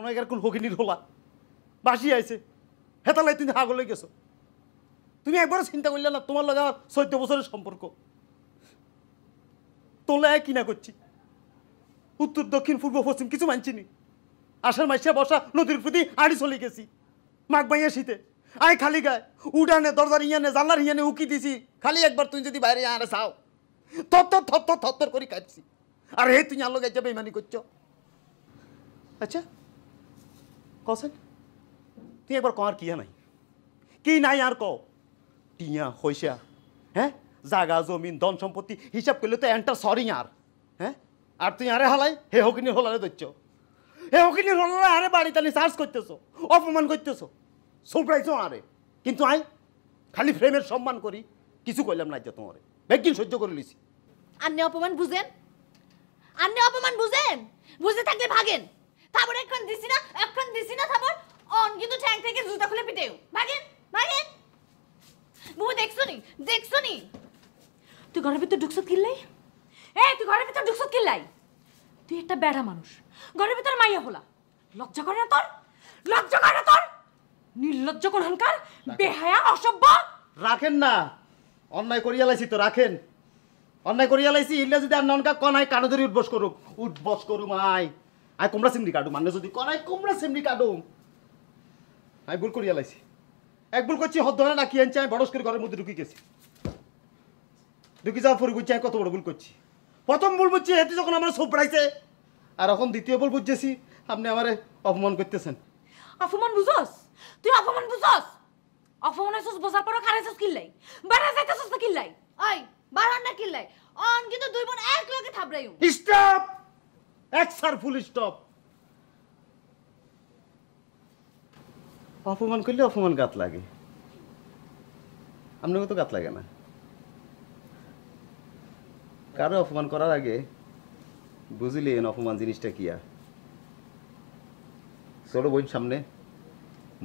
ওনাকে কোন হকিনির হোলা বাসি আইছে হেতালাই তুমি হাগলে গেছো। তুমি একবারও চিন্তা করলে না তোমার লগে আমার 14 বছরের সম্পর্ক, তোলে কিনা করছি, উত্তর দক্ষিণ পূর্ব পশ্চিম কিছু মানছিনি। আষাঢ় মাসে বসা নদীর প্রতি আড়ি চলে গেছি, মাঘ বাইয়া শীতে আয় খালি গায়ে উঠানে দরজার ইয়ানে জানলার ইয়ানে উকি দিছি। খালি একবার তুই যদি বাইরে আরে চাও থর থর করে কাটছি। আর হে তুই আলো গাইছে বেইমানি করছ। আচ্ছা কসেন তুই একবার কর কিয়া নাই, কি নাই আর ক টিয়া হইসা, হ্যাঁ জাগা জমিন ধন সম্পত্তি হিসাব করলে তো এন্টার সরি আর, হ্যাঁ আর তুই আরে হালাই হে হকিনির হলারে ধরছ, হে হকিনির হলারে আরে বাড়ি টানি চার্জ করতেছো, অপমান করতেছো, সুপ্রাইছো আরে। কিন্তু আই খালি ফ্রেমের সম্মান করি, কিছু কইলাম না যে তোমারে বেগিন সহ্য করে লিছি। আপনি অপমান বুঝেন, আপনি অপমান বুঝেন, বুঝে থাকলে ভাগেন। তারপর এখন দিছি না তারপর অন কিন্তু ঠ্যাং থেকে জুতা খুলে পিটেও ভাগেন ভাগেন। বুবু দেখছো নি তুই ঘরের ভিতর ঢুকছত কিল্লাই? তুই ঘরের ভিতর ঢুকছত কিল্লাই? তুই একটা বেড়া মানুষ, ঘরের ভিতর মাইয়া হলা, লজ্জা করে না তোর? লজ্জা করে না তোর? নির্লজ্জ কোনখানকার বেহায়া অসভ্য। রাখেন না, অন্যায় করিয়া লাইছি তো রাখেন, অন্যায় করিয়া লাইছি। ইল্লা যদি আর ননকা কনাই কানো ধরে উঠবস করুম আয় কুমড়া সিমড়ি কাটুম, মানে যদি কনাই কুমড়া সিমড়ি কাটুম। আমি ভুল করিয়া লাইছি, এক ভুল করছি হদ ধরে রাখি আনছি। আমি বড়স করে ঘরের মধ্যে ঢুকি গেছি, ঢুকি যাওয়ার পরে বুঝছি আমি কত বড় ভুল করছি। প্রথম ভুল বুঝছি এতে যখন আমার সব পড়াইছে, আর এখন দ্বিতীয় ভুল বুঝতেছি আপনি আমারে অপমান করতেছেন। অপমান বুঝছস? তুই অপমান বুঝছস? অপমান হইছস বোঝার পরও খারাইছস কিল্লাই? বাড়া যাইতেছস না কিল্লাই? ওই বাড়ান না কিল্লাই? অন কিন্তু দুই বোন এক লগে থাবড়াইও। স্টপ, এক সার ফুল স্টপ। অপমান করলে অপমান গাত লাগে, আপনাকে তো গাত লাগে না। কারো অপমান করার আগে বুঝলেন অপমান জিনিসটা কিয়া। চলো বই সামনে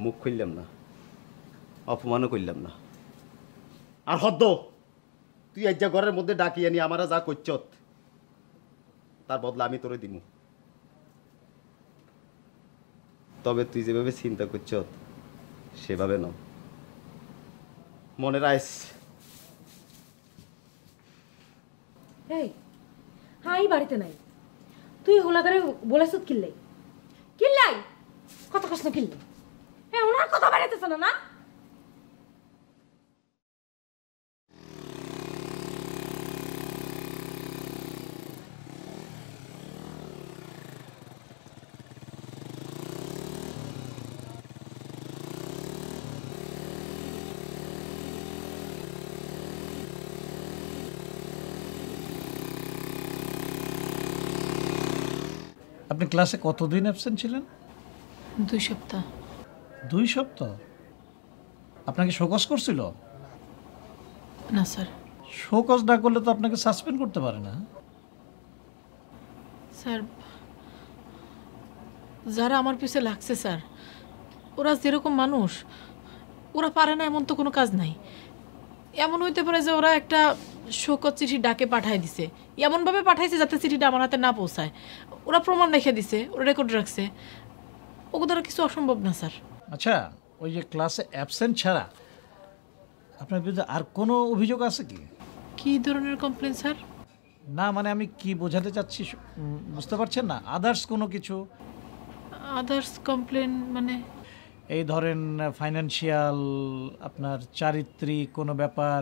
মুখ খুললাম না, অপমানও করলাম না। আর হদ্দ তুই এক যা ঘরের মধ্যে ডাকি আনি আমারা যা করছত তার বদলা আমি তোরে দিমু। তবে তুই যেভাবে চিন্তা করছ সেভাবে ন, মনে রাইস। এই হাই বাড়িতে নাই, তুই হোলাগারে বলেছত কিল্লাই? কিল্লাই কথা কষ্ট কিল্লাই? ওনার কথা বাড়াইতেছ না? আপনি ক্লাসে কতদিন অ্যাবসেন্ট ছিলেন? 2 সপ্তাহ। 2 সপ্তাহ? আপনাকে শোকজ করছিল? না স্যার। শোকজ না করলে তো আপনাকে সাসপেন্ড করতে পারে না। স্যার যারা আমার পিছে লাগছে স্যার, ওরা যেরকম মানুষ, ওরা পারে না এমন তো কোনো কাজ নাই। এমন হইতে পারে যে ওরা একটা শোকজ চিঠি ডাকে পাঠায় দিছে, এমনভাবে পাঠাইছে যাতে চিঠিটা আমার হাতে না পৌঁছায়। ওরা প্রমাণ রেখে দিছে, ওরা রেকর্ড রাখছে, ওকে দ্বারা কিছু অসম্ভব না স্যার। আচ্ছা, ওই যে ক্লাসে অ্যাবসেন্ট ছাড়া আপনার বিরুদ্ধে আর কোনো অভিযোগ আছে কি? কী ধরনের কমপ্লেন স্যার? না মানে আমি কি বোঝাতে চাচ্ছি বুঝতে পারছেন না? আদার্স কোনো কিছু? আদার্স কমপ্লেন মানে? এই ধরেন ফাইন্যান্সিয়াল, আপনার চারিত্রিক কোনো ব্যাপার,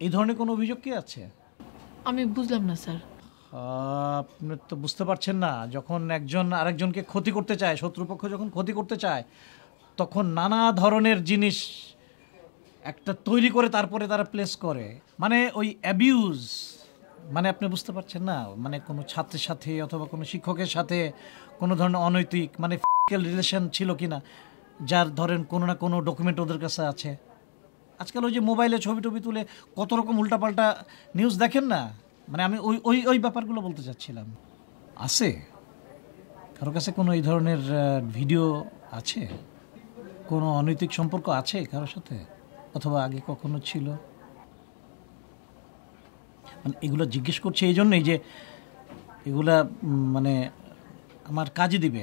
এই ধরনের কোনো অভিযোগ কি আছে? আমি বুঝলাম না স্যার। আপনি তো বুঝতে পারছেন না, যখন একজন আরেকজনকে ক্ষতি করতে চায়, শত্রুপক্ষ যখন ক্ষতি করতে চায়, তখন নানা ধরনের জিনিস একটা তৈরি করে তারপরে তারা প্লেস করে, মানে ওই অ্যাবিউজ। মানে আপনি বুঝতে পারছেন না, মানে কোনো ছাত্রের সাথে অথবা কোনো শিক্ষকের সাথে কোনো ধরনের অনৈতিক মানে ফিজিক্যাল রিলেশন ছিল কি না, যার ধরেন কোনো না কোনো ডকুমেন্ট ওদের কাছে আছে। আজকাল ওই যে মোবাইলে ছবি টবি তুলে কত রকম উল্টাপাল্টা নিউজ দেখেন না, মানে আমি ওই ওই ওই ব্যাপারগুলো বলতে চাচ্ছিলাম। আছে কারোর কাছে কোনো এই ধরনের ভিডিও আছে? কোনো অনৈতিক সম্পর্ক আছে কারোর সাথে, অথবা আগে কখনো ছিল? মানে এগুলো জিজ্ঞেস করছে এই জন্যই যে এগুলা মানে আমার কাজে দিবে।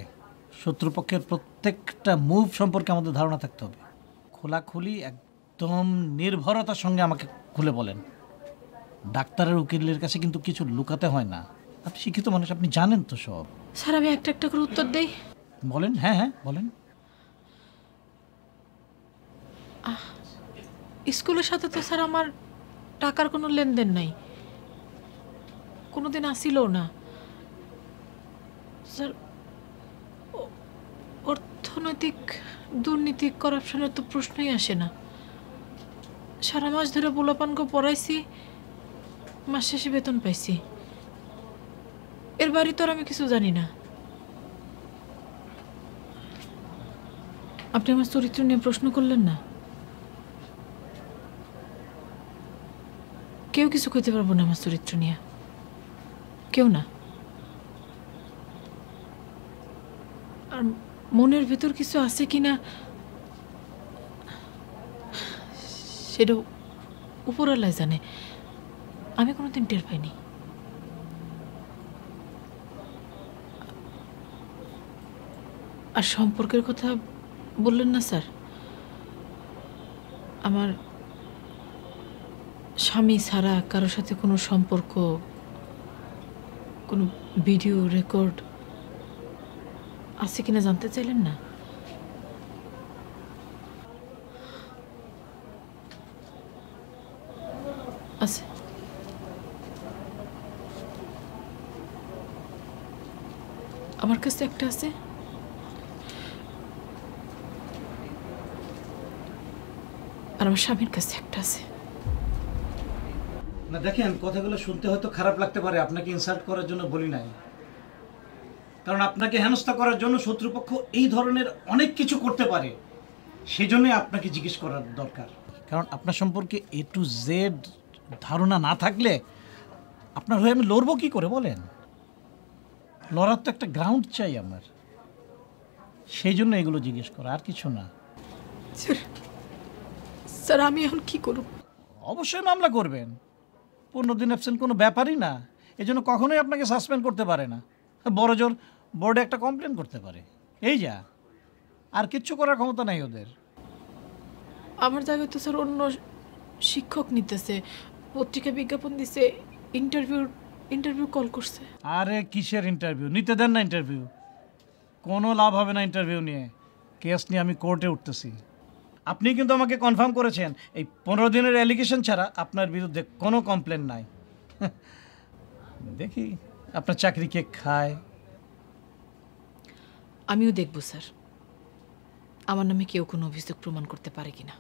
শত্রুপক্ষের প্রত্যেকটা মুভ সম্পর্কে আমাদের ধারণা থাকতে হবে। খোলাখুলি একদম নির্ভরতার সঙ্গে আমাকে খুলে বলেন। ডাক্তারের উকিলের কাছে কিন্তু কিছু লুকাতে হয় না। আপনি শিক্ষিত মানুষ, আপনি জানেন তো সব। স্যার আমি একটা একটা করে উত্তর দেই। বলেন। হ্যাঁ হ্যাঁ বলেন। স্কুলের সাথে তো স্যার আমার টাকার কোনো লেনদেন নাই, কোনোদিন আসিলও না স্যার। অর্থনৈতিক দুর্নীতি করাপশনের তো প্রশ্নই আসে না। সারা মাস ধরে পোলাপানকে পড়াইছি, মাস শেষে বেতন পাইছি। এর বাড়ি তো আর আমি কিছু জানি না। আপনি আমার চরিত্র নিয়ে প্রশ্ন করলেন না। কেউ কিছু কইতে পারবো না আমার চরিত্র নিয়ে, কেউ না। আর মনের ভিতর কিছু আছে কিনা সেটা উপরওয়ালাই জানে, আমি কোনোদিন টের পাইনি। আর সম্পর্কের কথা বললেন না স্যার, আমার স্বামী ছাড়া কারোর সাথে কোনো সম্পর্ক, কোনো ভিডিও রেকর্ড আছে কিনা জানতে চাইলেন না? আছে। আমার কাছে একটা আছে। আর আমার স্বামীর কাছে একটা আছে। না দেখেন, কথাগুলো শুনতে হয়তো খারাপ লাগতে পারে, আপনাকে ইনসাল্ট করার জন্য বলি নাই। কারণ আপনাকে হেনস্থা করার জন্য শত্রুপক্ষ এই ধরনের অনেক কিছু করতে পারে, সেজন্যই আপনাকে জিজ্ঞেস করার দরকার। কারণ আপনার সম্পর্কে A to Z ধারণা না থাকলে আপনার হয়ে আমি লড়বো কি করে বলেন? লড়ার তো একটা গ্রাউন্ড চাই আমার, সেই জন্য এগুলো জিজ্ঞেস করা, আর কিছু না। স্যার আমি এখন কি করব? অবশ্যই মামলা করবেন। 15 দিন অ্যাবসেন্ট কোনো ব্যাপারই না, এজন্য কখনোই আপনাকে সাসপেন্ড করতে পারে না। বড় জোর বোর্ডে একটা কমপ্লেন করতে পারে, এই যা, আর কিচ্ছু করার ক্ষমতা নাই ওদের। আমার জায়গায় তো স্যার অন্য শিক্ষক নিতেছে, পত্রিকা বিজ্ঞাপন দিছে, ইন্টারভিউ কল করছে। আরে কিসের ইন্টারভিউ? নিতে দেন না ইন্টারভিউ, কোনো লাভ হবে না ইন্টারভিউ নিয়ে। কেস নিয়ে আমি কোর্টে উঠতেছি। আপনি কিন্তু আমাকে কনফার্ম করেছেন এই 15 দিনের অ্যালিগেশন ছাড়া আপনার বিরুদ্ধে কোনো কমপ্লেন নাই। দেখি আপনার চাকরি কে খায়। আমিও দেখব স্যার আমার নামে কেউ কোনো অভিযোগ প্রমাণ করতে পারে কিনা।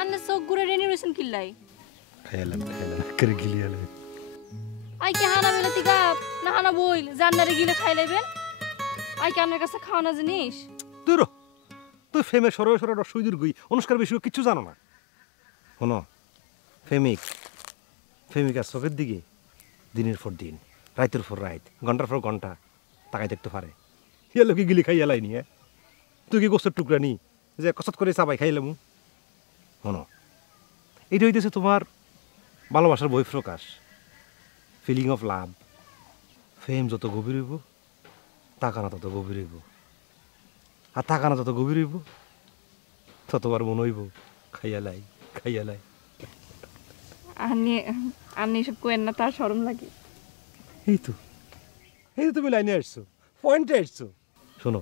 আন্না চোখ ঘুরে রেনি রয়েছেন কিল্লাই খাইলাম করে গিলিয়ালে আই কি হানা বেলা তিকা না হানা বইল জান্নারে গিলে খাই লাইবেন আই কি আন্নার কাছে খাওয়ানা জিনিস দূর তুই ফেমে সরো সরো রসুইদুর গই অনুষ্কার বেশি কিছু জানো না। শোনো, ফেমিক আর চোখের দিকে দিনের পর দিন, রাইতের পর রাইত, ঘন্টার পর ঘন্টা তাকাই দেখতে পারে। ইয়া লোকে গিলি খাই এলাই নিয়ে তুই কি গোস্তের টুকরা নি যে কসত করে চাবাই খাইলাম। শোনো, এইটা হইতেছে তোমার ভালোবাসার বহিঃপ্রকাশ, ফিলিং অফ লাভ। ফেম যত গভীর হইব, তাকানা তত গভীর হইব, আর তাকানা যত গভীর হইব ততবার মনে হইব খাইয়ালাই খাইয়ালাই। আন্নি সব কোয়েন না, তার শরম লাগে। এই তো তুমি লাইনে আসছো, পয়েন্টে আসছো। শোনো,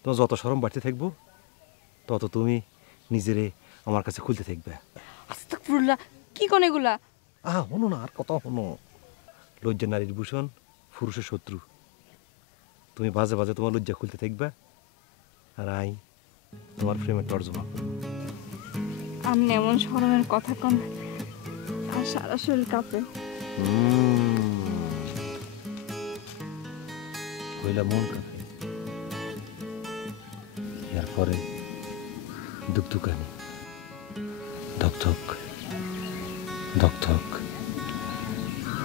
তোমার যত শরম বাড়তে থাকবো তত তুমি নিজেরে আমার কাছে খুলতে থাকবে। আস্তাগফিরুল্লাহ, কি কোন এগুলা? হনো না, আর কত হনো। লজ্জা নারীর ভূষণ, পুরুষের শত্রু। তুমি বাজে বাজে তোমার লজ্জা খুলতে থাকবে, আর আই তোমার প্রেমের তর্জমা। আমি এমন শরমের কথা কন আর সারা শরীর কাঁপে। হইলা মন কাঁপে, এরপরে দুকদুকানি, ধকধক ধকধক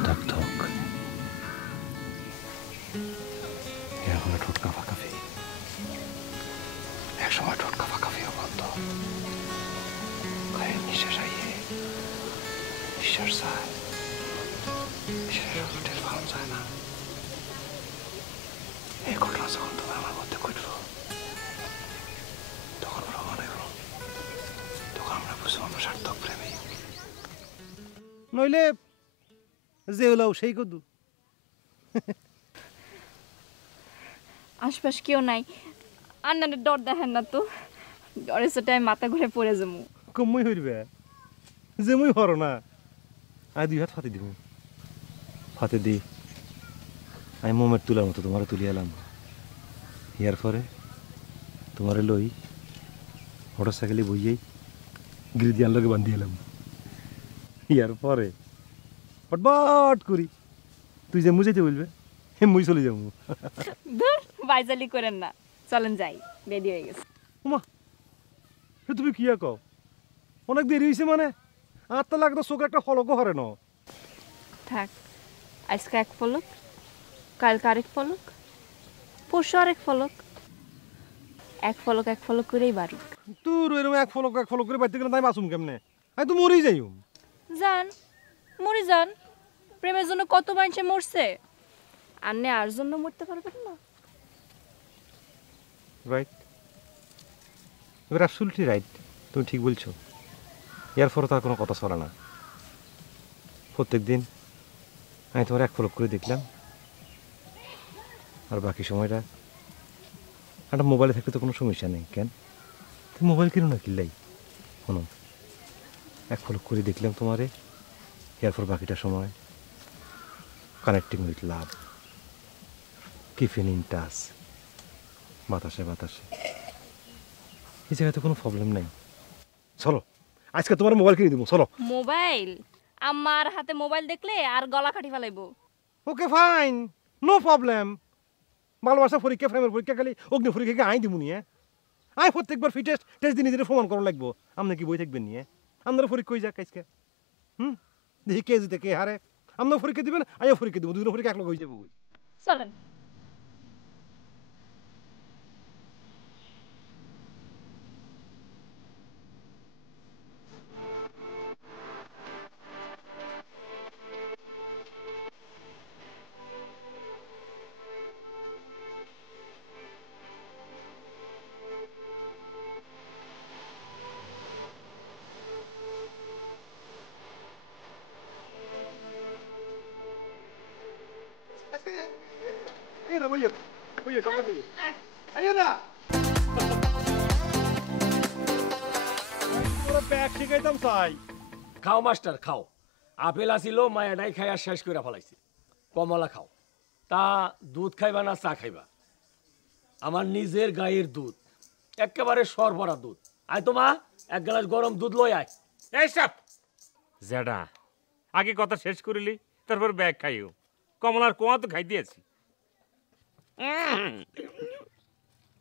ধকধক, এরপরে ঠোঁট কাঁপা কাঁপি, একসময় ঠোঁট কাঁপা বিশ্বাস চায়, বিশ্বাসের টের পাওয়া যায় না। এই ঘটনা যখন তোমার আমার মধ্যে ঘটল, তখন ওরা মনে করো, তখন আমরা বুঝবো আমরা সার্থক প্রেমিক। নইলে যে হলাও সেই কদু। আশপাশ কেউ নাই, আন্নারে ডর দেখেন না তো, ডরের সাথে মাথা ঘুরে পড়ে যাবো। কমই হইবে যে মুই হর না, আমি 2 হাত ফাতে দিব, ফাতে দি আমি মোমের তুলার মতো তোমারে তুলি এলাম। ইয়ার পরে তোমারে লই মোটর সাইকেলে বইয়েই গিল দিয়ার লগে বান্ধি এলাম। ইয়ার পরে ফটফট করি তুই যে মুজাইতে বলবে হে মুই চলে যাবো। দূর বাইজালি করেন না, চলেন যাই, রেডি হয়ে গেছে। ওমা তুমি কি কও, অনেক দেরি হয়েছে মানে? আটটা লাগতো চোখ একটা ফলকও হরে ন। থাক, আজকে এক ফলক, কালকে আরেক ফলক, পরশু আরেক ফলক, এক ফলক করেই বাড়ি। তোর এরকম এক ফলক করে বাড়তে গেলে তাই বাঁচুম কেমনে? আমি তো মরেই যাই। যান, মরে যান, প্রেমের জন্য কত মানুষে মরছে, আন্নে আর জন্য মরতে পারবেন না। রাইট, এবার অ্যাবসলিউটলি রাইট, তুমি ঠিক বলছো। এর পরে তার কোনো কথা চলে না। প্রত্যেক দিন আমি তোমার এক ফলক করে দেখলাম, আর বাকি সময়টা একটা মোবাইলে থাকলে তো কোনো সমস্যা নেই। কেন তুমি মোবাইল কিনো না কিনলাই? শোনো, এক ফলক করে দেখলাম তোমারে, এরপর বাকিটা সময় connecting with love, keeping in touch, বাতাসে বাতাসে। এই জায়গায় তো কোনো প্রবলেম নাই। চলো আজকে তোমার মোবাইল কিনে দিব, চলো। মোবাইল? আমার হাতে মোবাইল দেখলে আর গলা কাটি ফেলাইবো। Okay fine, no problem. ভালোবাসা পরীক্ষা, প্রেমের পরীক্ষা খালি অগ্নি পরীক্ষাকে আই দিব নিয়ে। আই প্রত্যেকবার ফিটেস্ট টেস্ট দিয়ে নিজের প্রমাণ করা লাগবো। আপনি কি বই থাকবেন নিয়ে? আপনারা পরীক্ষা হয়ে যাক আজকে। দেখি কে জিতে কে হারে। আপনার পরীক্ষা দিবেন, আইও পরীক্ষা দিব, দুজনের পরীক্ষা এক লগে হয়ে যাবো। চলেন। খাও মাস্টার খাও, আপেল আসিল মায়াটাই খাইয়া শেষ করে ফেলাইছে। কমলা খাও। তা দুধ খাইবা না চা খাইবা? আমার নিজের গায়ের দুধ, একেবারে সরবরা দুধ। আয় তো মা, এক গ্লাস গরম দুধ লই আয়। এইসব জেডা আগে কথা শেষ করিলি, তারপর ব্যাগ খাইও। কমলার কোয়া তো খাই দিয়েছি।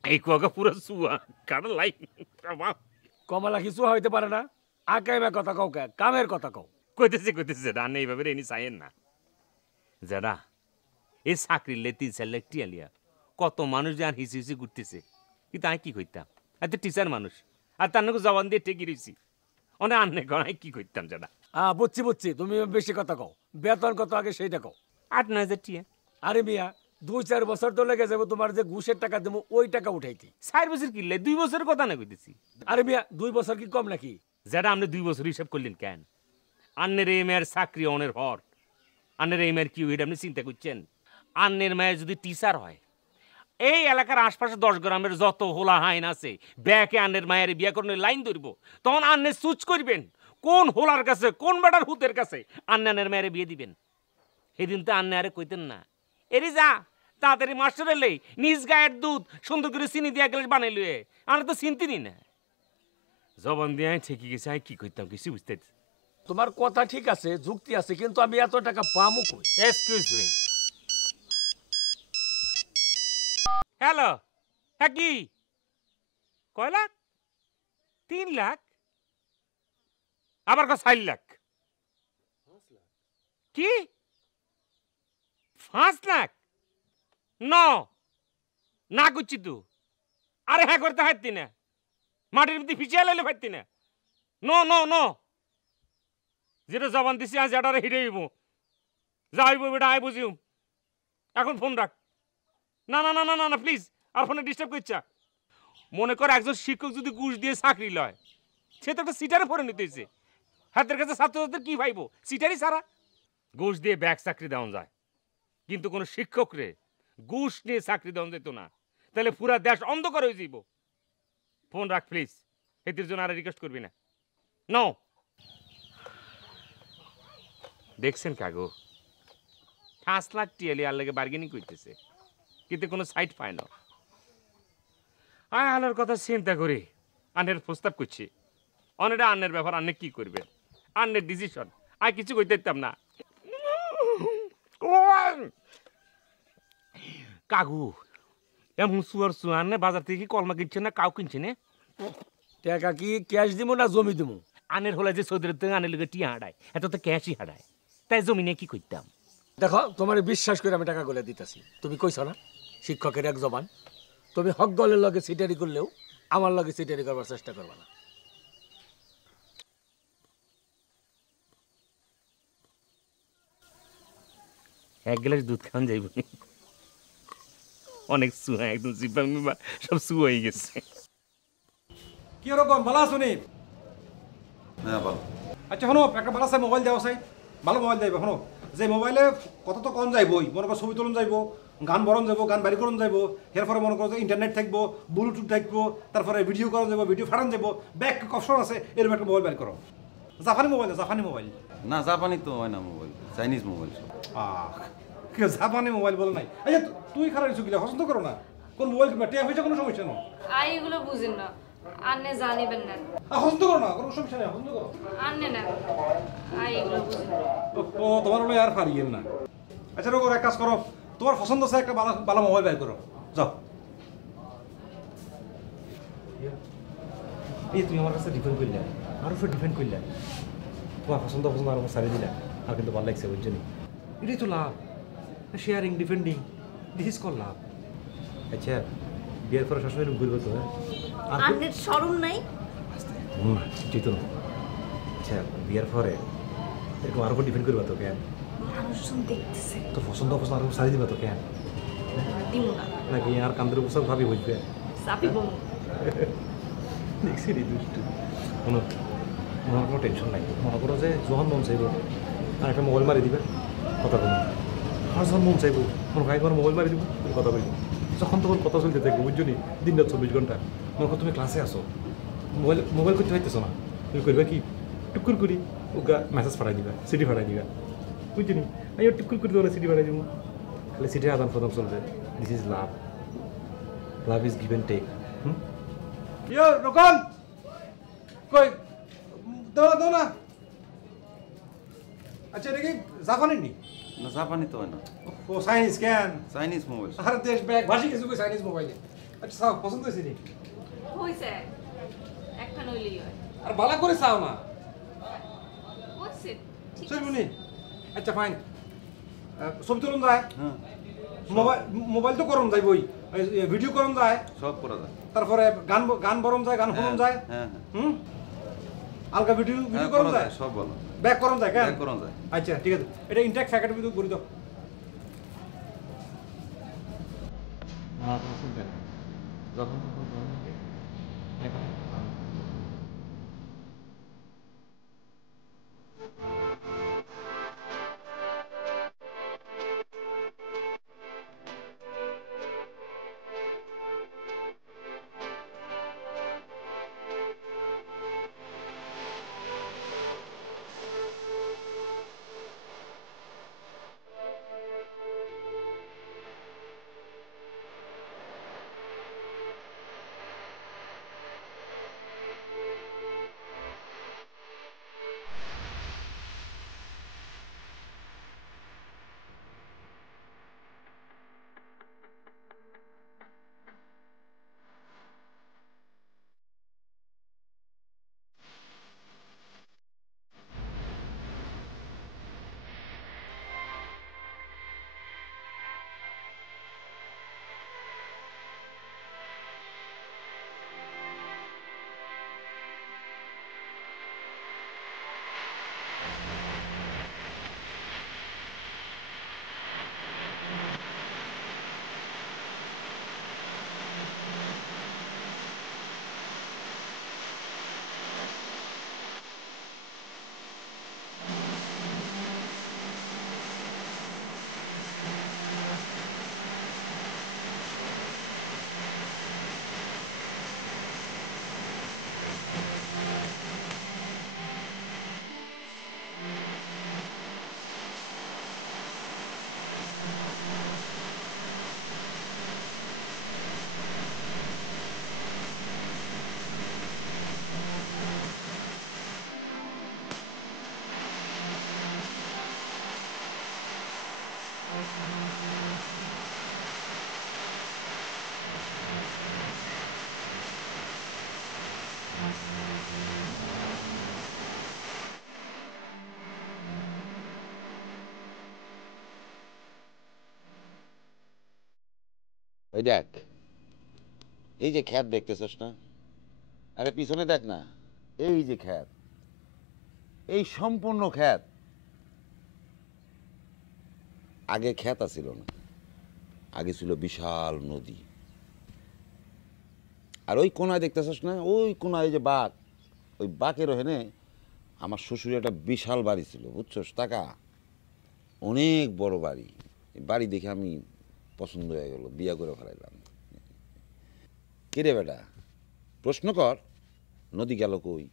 এই কুয়াকে পুরো চুয়া কাটা লাই। কমলা কিছু হইতে পারে না, আকাইমা কথা কও, কামের কথা কও। কইতেছে রান্না এইভাবে রেনি চাইয়েন না যারা এই চাকরির লে 3-4 লাখ টিয়ালিয়া কত মানুষ যে আর হিসি হিসি ঘুরতেছে, কিন্তু আমি কি করতাম? এত টিচার মানুষ, আর তার নাকি জবান দিয়ে টেকি রয়েছি। অনেক আন্নে গড়াই কি করতাম যারা। বুঝছি, তুমি বেশি কথা কও। বেতন কত আগে সেইটা কও। 8-9 টিয়া। আরে মিয়া, 2-4 বছর তো লেগে যাবো তোমার যে ঘুষের টাকা দেবো ওই টাকা উঠাইতে। 4 বছর কিনলে 2 বছরের কথা না কইতেছি। আরে মিয়া, 2 বছর কি কম নাকি? যারা আপনি 2 বছর হিসাব করলেন কেন? আন্নের এই মেয়ের চাকরি অনের হর, আন্নের এই মেয়ের কি হইটা আপনি চিন্তা করছেন? আন্নের মেয়ে যদি টিচার হয়, এই এলাকার আশপাশে 10 গ্রামের যত হোলা হাইন আছে ব্যাকে আন্নের মায়ের বিয়া করলে লাইন ধরবো। তখন আন্নে চুজ করবেন কোন হোলার কাছে, কোন বেটার হুতের কাছে আন্নের মায়ের বিয়ে দিবেন। সেদিন তো আন্নে আরে কইতেন না, এরি যা তাড়াতাড়ি মাস্টার এলেই নিজ গায়ের দুধ সুন্দর করে চিনি দিয়া গেলে বানাই লুয়ে। আমরা তো চিনতিনি না। জবান দিয়ে ঠিকই গেছে, আমি কি করতাম কিছু বুঝতে। তোমার কথা ঠিক আছে, যুক্তি আছে, কিন্তু আমি এত টাকা পামু কই? Excuse me. হ্যালো, হ্যাঁ কি কয় লাখ? 3 লাখ? আবার 4 লাখ? কি 5 লাখ? না করছি তো। আরে হ্যাঁ করতে হাঁটতি না, মাটির মধ্যে ফিচিয়ে লাইলে ফাইতি না। নো নো নো, যেটা জবান দিছি আজ এটারে হিরে হইব, যা হইব বেটা আয় বুঝিও। এখন ফোন রাখ। না না না না না না প্লিজ, আর ফোনে ডিস্টার্ব করছা। মনে কর একজন শিক্ষক যদি ঘুষ দিয়ে চাকরি লয়, সে তো একটা সিটারে পরে নিতেছে, হাতের কাছে ছাত্রছাত্রীদের কি ভাইব? সিটারই সারা। ঘুষ দিয়ে ব্যাগ চাকরি দেওয়া যায়, কিন্তু কোনো শিক্ষক রে ঘুষ নিয়ে চাকরি দেওয়া যেত না, তাহলে পুরা দেশ অন্ধকার হয়ে যাইব। ফোন রাখ প্লিজ, এটির জন্য আর রিকোয়েস্ট করবি না। নো। দেখছেন কাগো, 5 লাখ টিয়ালি আর লাগে বার্গেনিং করতেছে, কিন্তু কোনো সাইড পায় না। আয় আলোর কথা চিন্তা করি আনের প্রস্তাব করছি, অনেকটা আন্নের ব্যাপার, আন্নে কি করবে, আন্নের ডিসিশন, আর কিছু কইতে দিতাম না। কাগু এমন সুয়ার সুয়ানে বাজার থেকে কি কলমা কিনছে না কাউ কিনছে না? টাকা কি ক্যাশ দিব না জমি দিব? আনের হলে যে সৌদির থেকে আনের লোকে টিয়া হারায়, এত তো ক্যাশই হারায়, তাই জমি নিয়ে কি করতাম? দেখো তোমার বিশ্বাস করে আমি টাকা গুলো দিতেছি, তুমি কইছ না শিক্ষকের এক জবান, তুমি হক গলের লগে সিটারি করলেও আমার লগে সিটারি করবার চেষ্টা করবা না। এক গ্লাস দুধ খান যাইব, অনেক সুয়া, একদম জিব্বা মিবা সব সু হয়ে গেছে। কি রকম ভালো আছো নি? হ্যাঁ ভালো। আচ্ছা শোনো, একটা ভালো আছে মোবাইল দেওয়া চাই, ভালো মোবাইল যাইব। শোনো, যে মোবাইলে কত তো কম যাইবই, মনে করো ছবি তুলন যাইব, গান বরণ যাব, গান বাড়ি করুন যাইব, এরপরে মনে করো যে ইন্টারনেট থাকবো, ব্লুটুথ থাকবো, তারপরে ভিডিও করা যাব, ভিডিও ফাটান যাব, ব্যাক অপশন আছে, এরকম একটা মোবাইল বাড়ি করো। জাপানি মোবাইল, জাপানি মোবাইল। না জাপানি তো হয় না মোবাইল, চাইনিজ মোবাইল সব। কেউ জাপানি মোবাইল বলে নাই? আচ্ছা তুই খারাপ কিছু গিলা পছন্দ করো না, কোন মোবাইল কিনবা, টিয়া হয়েছে কোনো সমস্যা নেই। আই এগুলো বুঝেন না, আন্নে জানিবেন না। পছন্দ করো না, কোনো সমস্যা নেই, পছন্দ করো। আন্নে না, আই এগুলো বুঝেন না। ও তোমার হলো আর পারিয়েন না। আচ্ছা রোগ এক কাজ করো, তোমার পছন্দ আছে একটা ভালো ভালো মোবাইল বের করো, যাও। এই তুমি আমার কাছে ডিপেন্ড করলে, আর উপরে ডিপেন্ড করলে, তোমার পছন্দ পছন্দ আর আমার সারি দিলা, আর কিন্তু ভালো লাগছে বুঝছো নি? এটাই তো love, sharing defending, this is call love. আচ্ছা বিয়ের পরে সবসময় রুম করবো তো? হ্যাঁ আন্নের শরম নাই? যেত না। আচ্ছা বিয়ের পরে এরকম আরো ডিপেন্ড করবা তো কেন? মানুষজন দেখতেছে। তোর পছন্দ পছন্দ আরো সারি দিবা তো কেন? দিমু না। নাকি আর কান্দের উপর সব ভাবি বুঝবে? চাপি বমু। দেখছি রে দুষ্টু। মনে মনে কোনো টেনশন নাই, মনে করো যে যখন মন চাইব আর একটা মোবাইল মারি দিবে, কথা বলবো। আর যখন মন চাইব মনে হয় তোমার মোবাইল মারি দিব, তুমি কথা বলবো। যখন তখন কথা চলতে থাকবে বুঝছো নি, দিন রাত 24 ঘন্টা। মনে করো তুমি ক্লাসে আসো, মোবাইল মোবাইল করতে পারতেছো না, তুমি করবে কি টুকুর করি ওগা মেসেজ পাঠাই দিবা, সিটি পাঠাই দিবা, বুঝছো নি? আমি টুকুর করি তোরা সিটি পাঠাই দিব, খালি সিটি আদান প্রদান চলবে। This is love, love is give and take. ইয়ো রোকন কই দাও না দাও না। আচ্ছা এটা কি জাপানি নি? না জাপানি তো হয় না, ও চাইনিজ কেন? Chinese mobile. আর দেশ ব্যাগ ভাষি কিছু কই চাইনিজ মোবাইলে। আচ্ছা চাও, পছন্দ হয়েছে নি? হইছে একটা নইলেই হয়। আর ভালো করে চাও না হইছে ঠিক চলবো নি? আচ্ছা ফাইন, ছবি তুলুন যায়, হ্যাঁ মোবাইল মোবাইল তো করুন যায়, বই ভিডিও করুন যায়, সব করা যায়। তারপরে গান গান বরণ যায়, গান শুনুন যায়, হ্যাঁ হ্যাঁ হুম আলগা ভিডিও ভিডিও হ্যাঁ করুন করা যায়, যায়, সব ভালো। ব্যাক করুন যায় কেন? ব্যাক করা যায়। আচ্ছা ঠিক আছে, এটা ইনট্যাক্ট ফ্যাকেটের ভিতরে করে দাও। ওই দেখ, এই যে খ্যাত দেখতেছস না, আরে পিছনে দেখ না, এই যে খ্যাত, এই সম্পূর্ণ খ্যাত। আগে খ্যাত ছিল না, আগে ছিল বিশাল নদী। আর ওই কোনায় দেখতেছস না, ওই কোনায় যে বাঘ, ওই বাঘের ওখানে আমার শ্বশুরের একটা বিশাল বাড়ি ছিল, বুঝছস? টাকা অনেক বড় বাড়ি। বাড়ি দেখে আমি পছন্দ হয়ে গেল, বিয়া করে ফেলাইলাম। কে রে বেটা, প্রশ্ন কর, নদী গেল কই?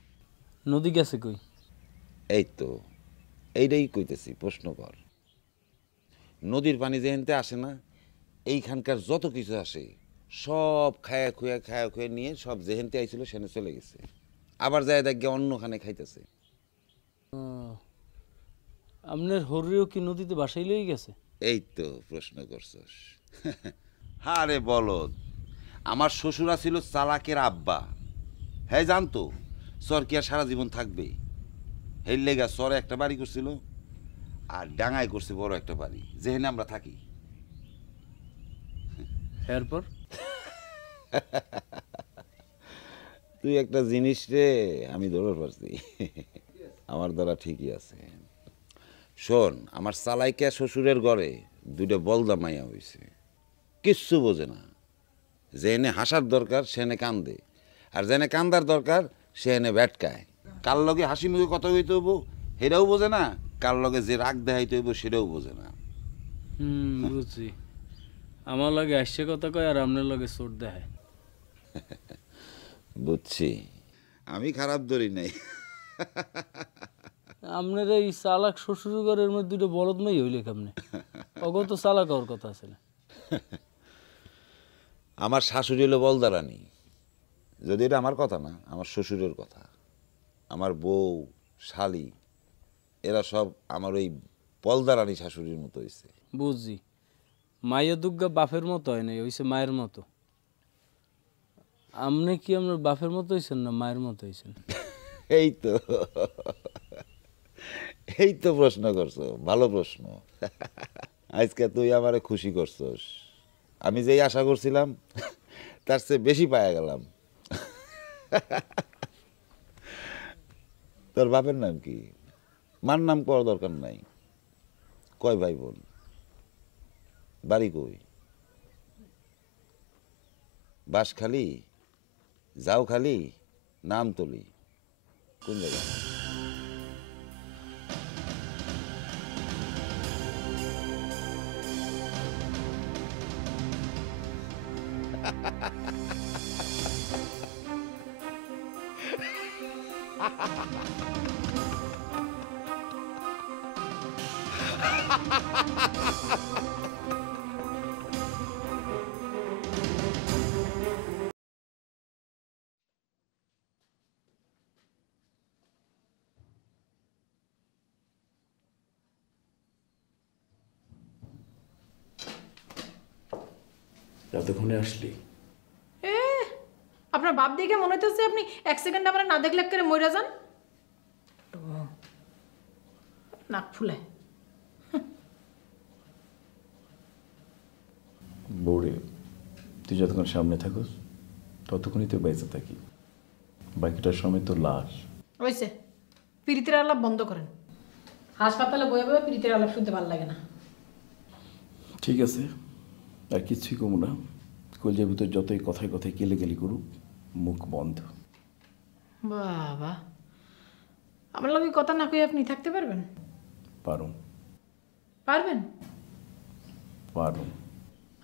নদী গেছে কই? এই তো এইটাই কইতেছি, প্রশ্ন কর। নদীর পানি যেহেনতে আসে না, এইখানকার যত কিছু আসে সব খায়া খুয়া নিয়ে সব যেহেনতে আইছিল সেখানে চলে গেছে। আবার যায় দেখ অন্যখানে খাইতেছে। আপনার হরিও কি নদীতে বাসাই লই গেছে? এই তো প্রশ্ন করছস। হ্যাঁ রে বলদ, আমার শ্বশুরা ছিল চালাকের আব্বা। হ্যাঁ জানতো চর কি আর সারা জীবন থাকবে। হের লেগা চরে একটা বাড়ি করছিল, আর ডাঙায় করছে বড় একটা বাড়ি, যেখানে আমরা থাকি। এরপর তুই একটা জিনিস রে আমি ধরে পারছি, আমার দ্বারা ঠিকই আছে। শোন, আমার চালাইকা শ্বশুরের ঘরে দুইটা বলদা মাইয়া হয়েছে, কিচ্ছু বোঝে না। যেনে হাসার দরকার সেনে কান্দে, আর যেনে কান্দার দরকার সেনে ব্যাটকায়। কার লগে হাসি মুখে কথা হইতে হইব সেটাও বোঝে না, কার লগে যে রাগ দেখাইতে হইব সেটাও বোঝে না। বুঝছি, আমার লগে আসছে কথা কয় আর আপনার লগে চোট দেখায়। বুঝছি, আমি খারাপ ধরি নাই। আপনার এই চালাক শ্বশুর ঘরের মধ্যে দুটো বলদ মাই হইলে কেমনে? অগত চালাক হওয়ার কথা আছে না। আমার শাশুড়ি হলো বলদারানি, যদি এটা আমার কথা না, আমার শ্বশুরের কথা। আমার বউ শালি এরা সব আমার ওই বলদারানি শাশুড়ির মতো হয়েছে। বুঝছি, মায়ের দুর্গা বাপের মতো হয় নাই, হইছে মায়ের মতো। আপনি কি আপনার বাপের মতো হয়েছেন না মায়ের মতো হয়েছেন? এই তো এই তো প্রশ্ন করছো, ভালো প্রশ্ন। আজকে তুই আমারে খুশি করছস। আমি যেই আশা করছিলাম তার চেয়ে বেশি পাওয়া গেলাম। তোর বাপের নাম কি? মার নাম করার দরকার নাই। কয় ভাই বোন? বাড়ি কই? বাঁশখালী, যাওখালী, নামতলি, কোন জায়গা? এতক্ষণে আসলি? আপনার বাপ দিকে মনে হইতেছে আপনি এক সেকেন্ড আমরা না দেখলে করে মরে যান। নাক ফুলে বৌরে, তুই যতক্ষণ সামনে থাকস ততক্ষণই তো বেঁচে থাকি, বাকিটার সময় তো লাশ। হয়েছে, পিরিতের আলাপ বন্ধ করেন। হাসপাতালে বয়ে বয়ে পিরিতের আলাপ শুনতে ভালো লাগে না। ঠিক আছে, আর কিছুই কমু না। কলজের ভিতর যতই কথায় কথায় কেলে গেলি করুক, মুখ বন্ধ। বাবা, আমার লগে কথা না কই আপনি থাকতে পারবেন? পারুম। পারবেন? পারুম।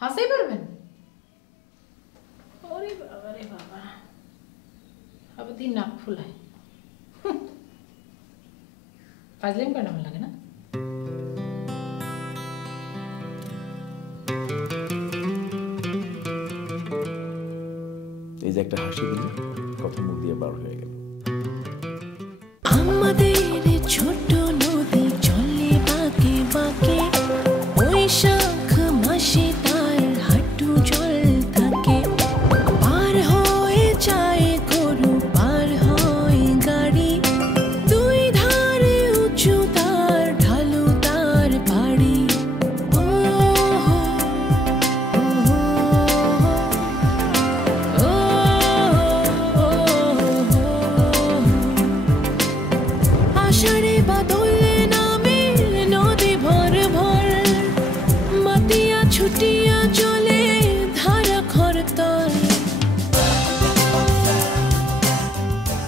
হাসেই পারবেন? ওরে বাবা রে বাবা, আবার দিন নাক ফুলায়। ফাজলেম কেন আমার লাগে না? এই যে একটা হাসি দিলি, কথা মুখ দিয়ে বার হয়ে গেল। আমাদের ছোট